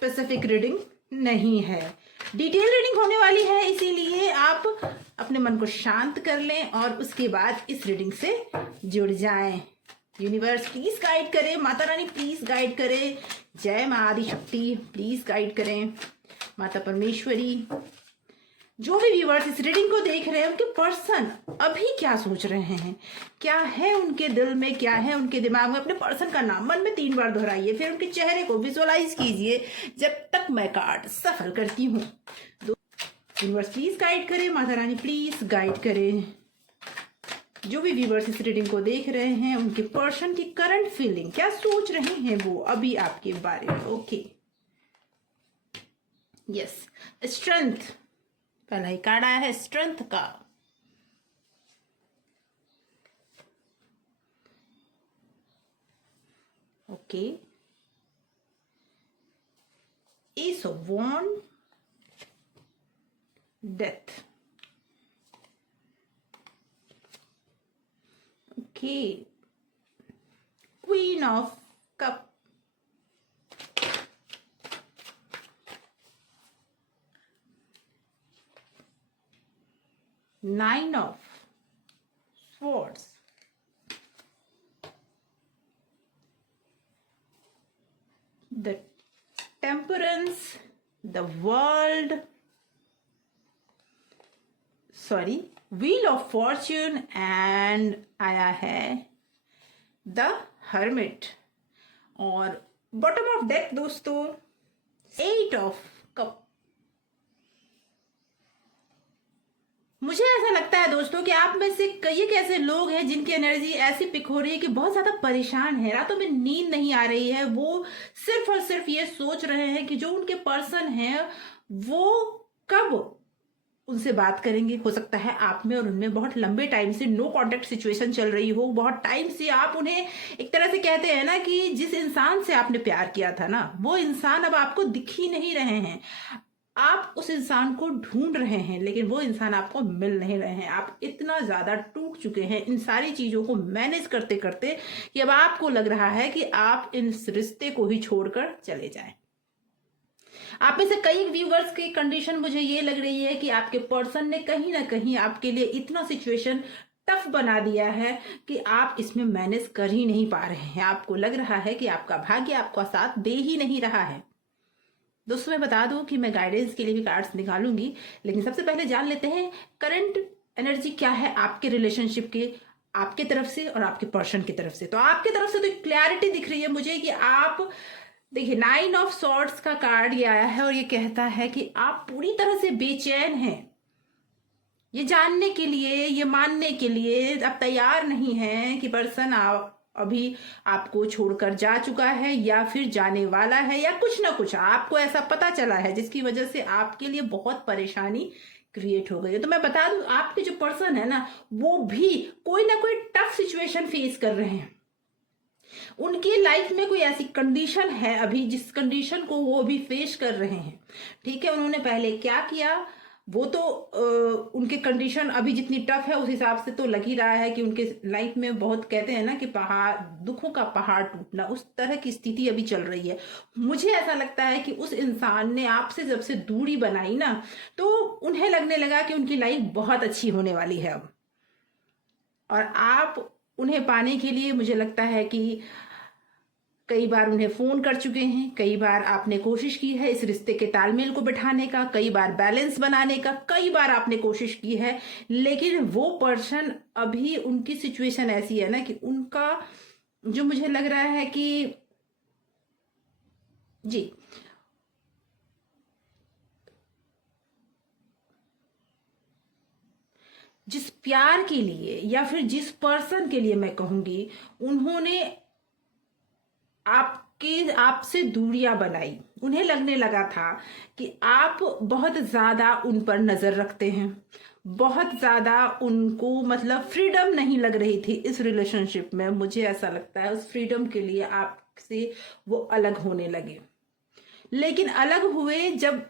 Specific reading नहीं है, detail reading होने वाली है, इसीलिए आप अपने मन को शांत कर लें और उसके बाद इस रीडिंग से जुड़ जाएं। यूनिवर्स प्लीज गाइड करें, माता रानी प्लीज गाइड करें, जय मां आदिशक्ति प्लीज गाइड करें, माता परमेश्वरी। जो भी व्यूअर्स इस रीडिंग को देख रहे हैं, उनके पर्सन अभी क्या सोच रहे हैं, क्या है उनके दिल में, क्या है उनके दिमाग में। अपने पर्सन का नाम मन में 3 बार दोहराइए, फिर उनके चेहरे को विजुअलाइज कीजिए जब तक मैं कार्ड सफल करती हूँ। यूनिवर्स प्लीज गाइड करें, माता रानी प्लीज गाइड करें। जो भी व्यूअर्स इस रीडिंग को देख रहे हैं, उनके पर्सन की करंट फीलिंग, क्या सोच रहे हैं वो अभी आपके बारे में। ओके, यस, स्ट्रेंथ पहला ही कार्ड आया है, स्ट्रेंथ का। Okay, ace of wand, death. Okay, queen of cup, nine of swords, the temperance, the world, wheel of fortune and आया है the hermit। और bottom of deck दोस्तों, 8 of cup। मुझे ऐसा लगता है दोस्तों कि आप में से कई एक ऐसे लोग हैं जिनकी एनर्जी ऐसी पिक हो रही है कि बहुत ज्यादा परेशान है, रातों में नींद नहीं आ रही है। वो सिर्फ और सिर्फ ये सोच रहे हैं कि जो उनके पर्सन है वो कब उनसे बात करेंगे। हो सकता है आप में और उनमें बहुत लंबे टाइम से नो कांटेक्ट सिचुएशन चल रही हो, बहुत टाइम से आप उन्हें एक तरह से कहते हैं ना कि जिस इंसान से आपने प्यार किया था ना, वो इंसान अब आपको दिख ही नहीं रहे हैं। आप उस इंसान को ढूंढ रहे हैं लेकिन वो इंसान आपको मिल नहीं रहे हैं। आप इतना ज्यादा टूट चुके हैं इन सारी चीजों को मैनेज करते करते कि अब आपको लग रहा है कि आप इस रिश्ते को ही छोड़कर चले जाएं। आप में से कई व्यूवर्स की कंडीशन मुझे ये लग रही है कि आपके पर्सन ने कहीं ना कहीं आपके लिए इतना सिचुएशन टफ बना दिया है कि आप इसमें मैनेज कर ही नहीं पा रहे हैं। आपको लग रहा है कि आपका भाग्य आपका साथ दे ही नहीं रहा है। दोस्तों मैं बता दूं कि मैं गाइडेंस के लिए भी कार्ड्स निकालूंगी, लेकिन सबसे पहले जान लेते हैं करंट एनर्जी क्या है आपके रिलेशनशिप के, आपके तरफ से और आपके पर्सन की तरफ से। तो आपके तरफ से तो क्लैरिटी दिख रही है मुझे कि आप देखिए 9 ऑफ सॉर्ड्स का कार्ड ये आया है और ये कहता है कि आप पूरी तरह से बेचैन हैं, ये जानने के लिए, ये मानने के लिए आप तैयार नहीं हैं कि पर्सन अभी आपको छोड़कर जा चुका है या फिर जाने वाला है, या कुछ ना कुछ आपको ऐसा पता चला है जिसकी वजह से आपके लिए बहुत परेशानी क्रिएट हो गई है। तो मैं बता दूं आपके जो पर्सन है ना, वो भी कोई ना कोई टफ सिचुएशन फेस कर रहे हैं। उनकी लाइफ में कोई ऐसी कंडीशन है अभी जिस कंडीशन को वो अभी फेस कर रहे हैं। ठीक है, उन्होंने पहले क्या किया वो तो उनके कंडीशन अभी जितनी टफ है उस हिसाब से तो लग ही रहा है कि उनके लाइफ में बहुत कहते हैं ना कि पहाड़, दुखों का पहाड़ टूटना, उस तरह की स्थिति अभी चल रही है। मुझे ऐसा लगता है कि उस इंसान ने आपसे जब से दूरी बनाई ना, तो उन्हें लगने लगा कि उनकी लाइफ बहुत अच्छी होने वाली है अब। और आप उन्हें पाने के लिए मुझे लगता है कि कई बार उन्हें फोन कर चुके हैं, कई बार आपने कोशिश की है इस रिश्ते के तालमेल को बिठाने का, कई बार बैलेंस बनाने का, कई बार आपने कोशिश की है, लेकिन वो पर्सन अभी उनकी सिचुएशन ऐसी है ना कि उनका जो मुझे लग रहा है कि जी जिस प्यार के लिए या फिर जिस पर्सन के लिए मैं कहूंगी उन्होंने आपसे दूरियां बनाई, उन्हें लगने लगा था कि आप बहुत ज्यादा उन पर नजर रखते हैं, बहुत ज्यादा उनको मतलब फ्रीडम नहीं लग रही थी इस रिलेशनशिप में। मुझे ऐसा लगता है उस फ्रीडम के लिए आपसे वो अलग होने लगे, लेकिन अलग हुए जब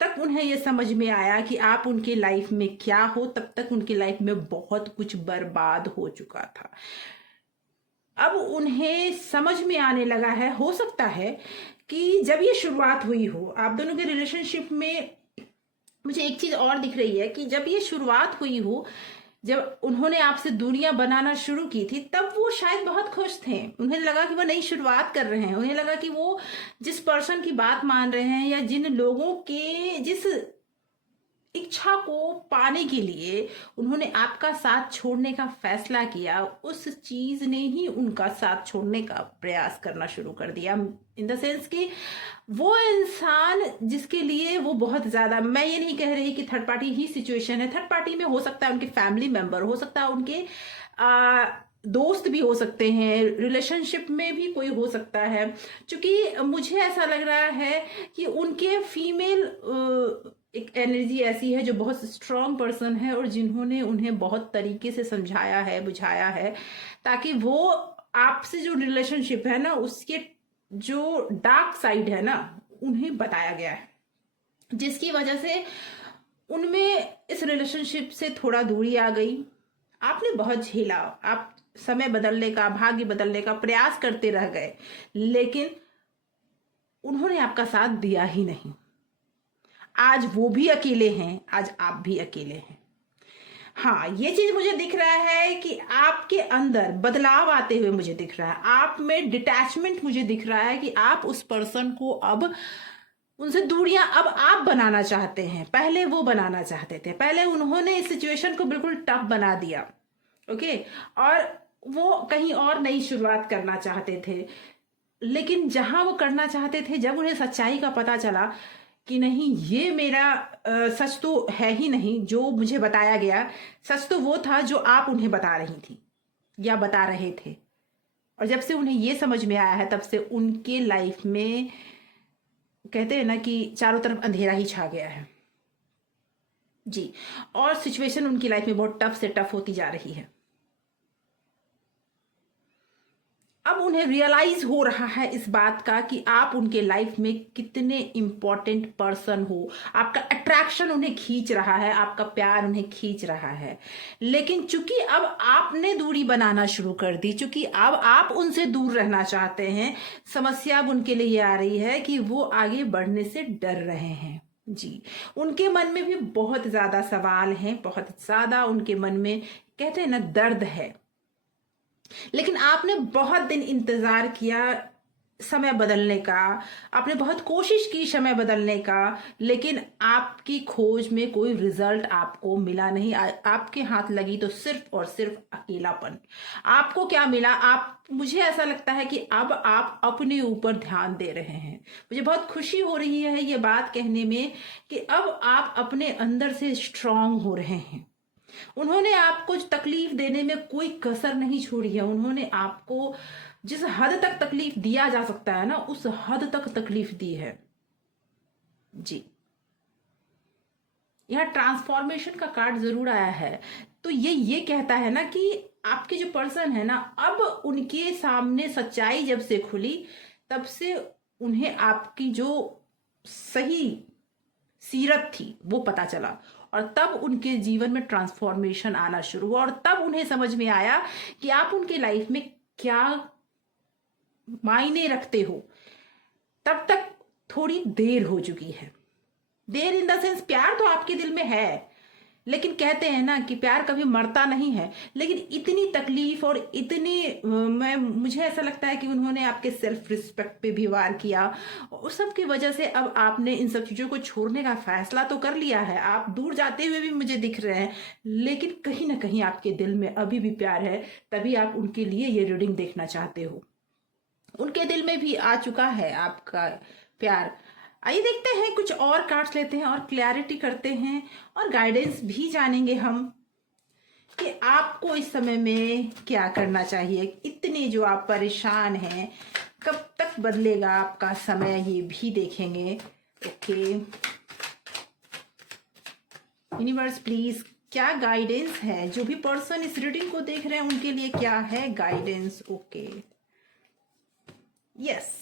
तक उन्हें यह समझ में आया कि आप उनकी लाइफ में क्या हो, तब तक उनकी लाइफ में बहुत कुछ बर्बाद हो चुका था। अब उन्हें समझ में आने लगा है, हो सकता है कि जब ये शुरुआत हुई हो आप दोनों के रिलेशनशिप में, मुझे एक चीज और दिख रही है कि जब ये शुरुआत हुई हो, जब उन्होंने आपसे दूरियां बनाना शुरू की थी, तब वो शायद बहुत खुश थे। उन्हें लगा कि वो नई शुरुआत कर रहे हैं, उन्हें लगा कि वो जिस पर्सन की बात मान रहे हैं या जिन लोगों के जिस इच्छा को पाने के लिए उन्होंने आपका साथ छोड़ने का फैसला किया, उस चीज ने ही उनका साथ छोड़ने का प्रयास करना शुरू कर दिया। इन द सेंस कि वो इंसान जिसके लिए वो बहुत ज्यादा, मैं ये नहीं कह रही कि थर्ड पार्टी ही सिचुएशन है, थर्ड पार्टी में हो सकता है उनके फैमिली मेंबर, हो सकता है उनके दोस्त भी हो सकते हैं, रिलेशनशिप में भी कोई हो सकता है। क्योंकि मुझे ऐसा लग रहा है कि उनके फीमेल एक एनर्जी ऐसी है जो बहुत स्ट्रांग पर्सन है और जिन्होंने उन्हें बहुत तरीके से समझाया है, बुझाया है, ताकि वो आपसे जो रिलेशनशिप है ना उसके जो डार्क साइड है ना उन्हें बताया गया है, जिसकी वजह से उनमें इस रिलेशनशिप से थोड़ा दूरी आ गई। आपने बहुत झेला, आप समय बदलने का, भाग्य बदलने का प्रयास करते रह गए, लेकिन उन्होंने आपका साथ दिया ही नहीं। आज वो भी अकेले हैं, आज आप भी अकेले हैं। हाँ, ये चीज मुझे दिख रहा है कि आपके अंदर बदलाव आते हुए मुझे दिख रहा है, आप में डिटैचमेंट मुझे दिख रहा है कि आप उस पर्सन को अब उनसे दूरियां अब आप बनाना चाहते हैं। पहले वो बनाना चाहते थे, पहले उन्होंने इस सिचुएशन को बिल्कुल टफ बना दिया, ओके, और वो कहीं और नई शुरुआत करना चाहते थे। लेकिन जहां वो करना चाहते थे, जब उन्हें सच्चाई का पता चला कि नहीं ये मेरा सच तो है ही नहीं जो मुझे बताया गया, सच तो वो था जो आप उन्हें बता रही थी या बता रहे थे, और जब से उन्हें ये समझ में आया है तब से उनके लाइफ में, कहते हैं ना कि चारों तरफ अंधेरा ही छा गया है जी, और सिचुएशन उनकी लाइफ में बहुत टफ से टफ होती जा रही है। अब उन्हें रियलाइज हो रहा है इस बात का कि आप उनके लाइफ में कितने इंपॉर्टेंट पर्सन हो, आपका अट्रैक्शन उन्हें खींच रहा है, आपका प्यार उन्हें खींच रहा है। लेकिन चूंकि अब आपने दूरी बनाना शुरू कर दी, चूंकि अब आप उनसे दूर रहना चाहते हैं, समस्या अब उनके लिए आ रही है कि वो आगे बढ़ने से डर रहे हैं जी। उनके मन में भी बहुत ज्यादा सवाल हैं, बहुत ज्यादा उनके मन में, कहते हैं ना, दर्द है। लेकिन आपने बहुत दिन इंतजार किया समय बदलने का, आपने बहुत कोशिश की समय बदलने का, लेकिन आपकी खोज में कोई रिजल्ट आपको मिला नहीं। आपके हाथ लगी तो सिर्फ और सिर्फ अकेलापन। आपको क्या मिला? आप, मुझे ऐसा लगता है कि अब आप अपने ऊपर ध्यान दे रहे हैं। मुझे बहुत खुशी हो रही है ये बात कहने में कि अब आप अपने अंदर से स्ट्रांग हो रहे हैं। उन्होंने आपको तकलीफ देने में कोई कसर नहीं छोड़ी है। उन्होंने आपको जिस हद तक तकलीफ दिया जा सकता है ना, उस हद तक तकलीफ दी है जी। यह ट्रांसफॉर्मेशन का कार्ड जरूर आया है, तो ये कहता है ना कि आपके जो पर्सन है ना, अब उनके सामने सच्चाई जब से खुली तब से उन्हें आपकी जो सही सीरत थी वो पता चला, और तब उनके जीवन में ट्रांसफॉर्मेशन आना शुरू हुआ, और तब उन्हें समझ में आया कि आप उनके लाइफ में क्या मायने रखते हो। तब तक थोड़ी देर हो चुकी है। देर इन द सेंस, प्यार तो आपके दिल में है, लेकिन कहते हैं ना कि प्यार कभी मरता नहीं है। लेकिन इतनी तकलीफ और इतनी मुझे ऐसा लगता है कि उन्होंने आपके सेल्फ रिस्पेक्ट पे भी वार किया, उस सब की वजह से अब आपने इन सब चीजों को छोड़ने का फैसला तो कर लिया है। आप दूर जाते हुए भी मुझे दिख रहे हैं, लेकिन कहीं ना कहीं आपके दिल में अभी भी प्यार है, तभी आप उनके लिए ये रीडिंग देखना चाहते हो। उनके दिल में भी आ चुका है आपका प्यार। आइए देखते हैं, कुछ और कार्ड्स लेते हैं और क्लैरिटी करते हैं और गाइडेंस भी जानेंगे हम कि आपको इस समय में क्या करना चाहिए। इतने जो आप परेशान हैं, कब तक बदलेगा आपका समय, ये भी देखेंगे। ओके यूनिवर्स, प्लीज क्या गाइडेंस है? जो भी पर्सन इस रीडिंग को देख रहे हैं उनके लिए क्या है guidance? Okay yes,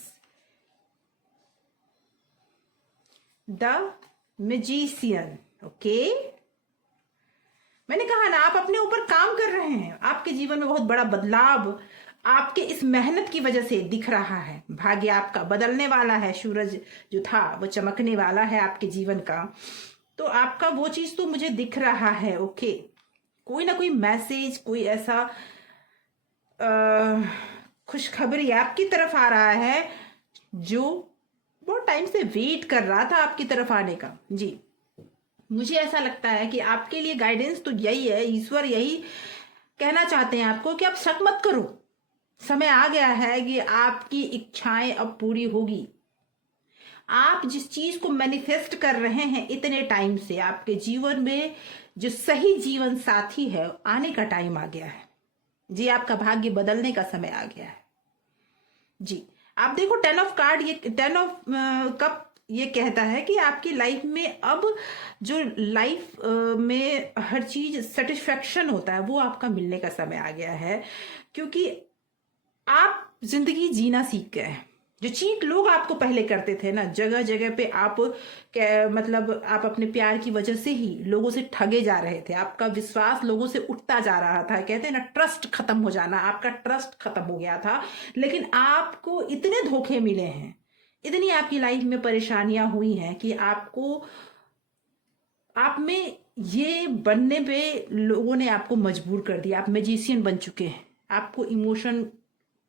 the magician. Okay, मैंने कहा ना, आप अपने ऊपर काम कर रहे हैं। आपके जीवन में बहुत बड़ा बदलाव आपके इस मेहनत की वजह से दिख रहा है। भाग्य आपका बदलने वाला है, सूरज जो था वो चमकने वाला है आपके जीवन का। तो आपका वो चीज तो मुझे दिख रहा है। ओके, कोई ना कोई मैसेज, कोई ऐसा खुशखबरी आपकी तरफ आ रहा है जो बहुत टाइम से वेट कर रहा था आपकी तरफ आने का। जी, मुझे ऐसा लगता है कि आपके लिए गाइडेंस तो यही है, ईश्वर यही कहना चाहते हैं आपको कि आप शक मत करो। समय आ गया है कि आपकी इच्छाएं अब पूरी होगी। आप जिस चीज को मैनिफेस्ट कर रहे हैं इतने टाइम से, आपके जीवन में जो सही जीवन साथी है आने का टाइम आ गया है। जी, आपका भाग्य बदलने का समय आ गया है। जी, आप देखो 10 ऑफ कार्ड, ये 10 ऑफ कप ये कहता है कि आपकी लाइफ में अब जो लाइफ में हर चीज सेटिस्फेक्शन होता है वो आपका मिलने का समय आ गया है, क्योंकि आप जिंदगी जीना सीख गए हैं। जो चीट लोग आपको पहले करते थे ना, जगह जगह पे आप मतलब आप अपने प्यार की वजह से ही लोगों से ठगे जा रहे थे, आपका विश्वास लोगों से उठता जा रहा था। कहते हैं ना, ट्रस्ट खत्म हो जाना, आपका ट्रस्ट खत्म हो गया था। लेकिन आपको इतने धोखे मिले हैं, इतनी आपकी लाइफ में परेशानियां हुई हैं कि आपको आप में ये बनने पे लोगों ने आपको मजबूर कर दिया। आप मैजिशियन बन चुके हैं, आपको इमोशन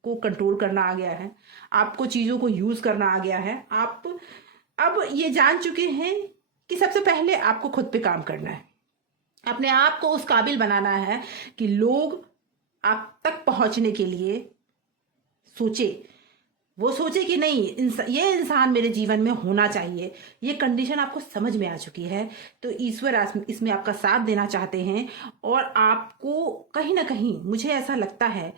को कंट्रोल करना आ गया है, आपको चीजों को यूज करना आ गया है। आप अब ये जान चुके हैं कि सबसे पहले आपको खुद पे काम करना है, अपने आप को उस काबिल बनाना है कि लोग आप तक पहुंचने के लिए सोचे, वो सोचे कि नहीं ये इंसान मेरे जीवन में होना चाहिए। ये कंडीशन आपको समझ में आ चुकी है, तो ईश्वर इसमें आपका साथ देना चाहते हैं। और आपको कहीं ना कहीं मुझे ऐसा लगता है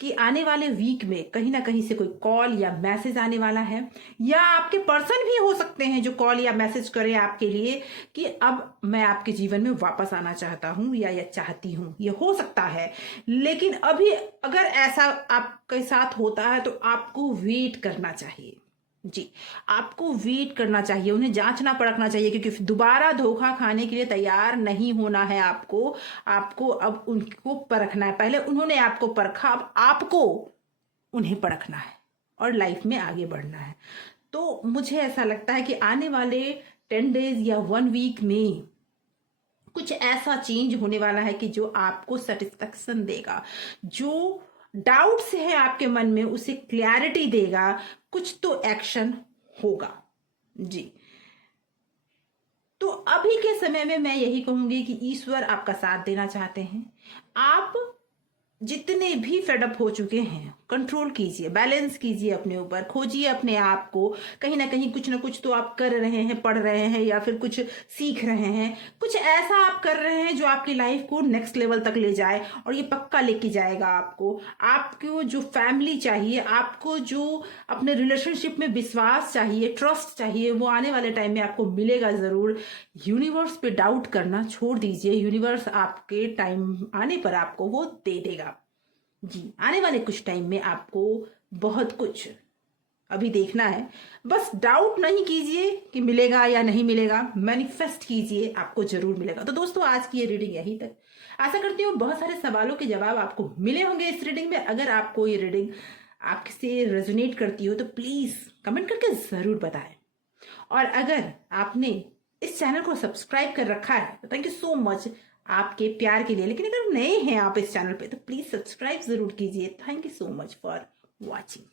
कि आने वाले वीक में कहीं ना कहीं से कोई कॉल या मैसेज आने वाला है, या आपके पर्सन भी हो सकते हैं जो कॉल या मैसेज करें आपके लिए कि अब मैं आपके जीवन में वापस आना चाहता हूं या चाहती हूं। ये हो सकता है, लेकिन अभी अगर ऐसा आपके साथ होता है तो आपको वेट करना चाहिए। जी, आपको वेट करना चाहिए, उन्हें जांचना परखना चाहिए, क्योंकि दोबारा धोखा खाने के लिए तैयार नहीं होना है आपको। आपको अब उनको परखना है। पहले उन्होंने आपको परखा, अब आपको उन्हें परखना है और लाइफ में आगे बढ़ना है। तो मुझे ऐसा लगता है कि आने वाले 10 डेज या 1 वीक में कुछ ऐसा चेंज होने वाला है कि जो आपको सेटिस्फेक्शन देगा, जो डाउट्स है आपके मन में उसे क्लैरिटी देगा, कुछ तो एक्शन होगा। जी, तो अभी के समय में मैं यही कहूंगी कि ईश्वर आपका साथ देना चाहते हैं। आप जितने भी फेडअप हो चुके हैं, कंट्रोल कीजिए, बैलेंस कीजिए अपने ऊपर, खोजिए अपने आप को। कहीं ना कहीं कुछ ना कुछ तो आप कर रहे हैं, पढ़ रहे हैं या फिर कुछ सीख रहे हैं, कुछ ऐसा आप कर रहे हैं जो आपकी लाइफ को नेक्स्ट लेवल तक ले जाए, और ये पक्का लेके जाएगा आपको। आपको जो फैमिली चाहिए, आपको जो अपने रिलेशनशिप में विश्वास चाहिए, ट्रस्ट चाहिए, वो आने वाले टाइम में आपको मिलेगा जरूर। यूनिवर्स पे डाउट करना छोड़ दीजिए, यूनिवर्स आपके टाइम आने पर आपको वो दे देगा। जी, आने वाले कुछ टाइम में आपको बहुत कुछ अभी देखना है। बस डाउट नहीं कीजिए कि मिलेगा या नहीं मिलेगा, मैनिफेस्ट कीजिए, आपको जरूर मिलेगा। तो दोस्तों, आज की ये रीडिंग यहीं तक। आशा करती हूँ बहुत सारे सवालों के जवाब आपको मिले होंगे इस रीडिंग में। अगर आपको ये रीडिंग आपसे रेजोनेट करती हो तो प्लीज कमेंट करके जरूर बताएं। और अगर आपने इस चैनल को सब्सक्राइब कर रखा है तो थैंक यू सो मच आपके प्यार के लिए। लेकिन अगर नए हैं आप इस चैनल पे तो प्लीज सब्सक्राइब जरूर कीजिए। Thank you so much for watching.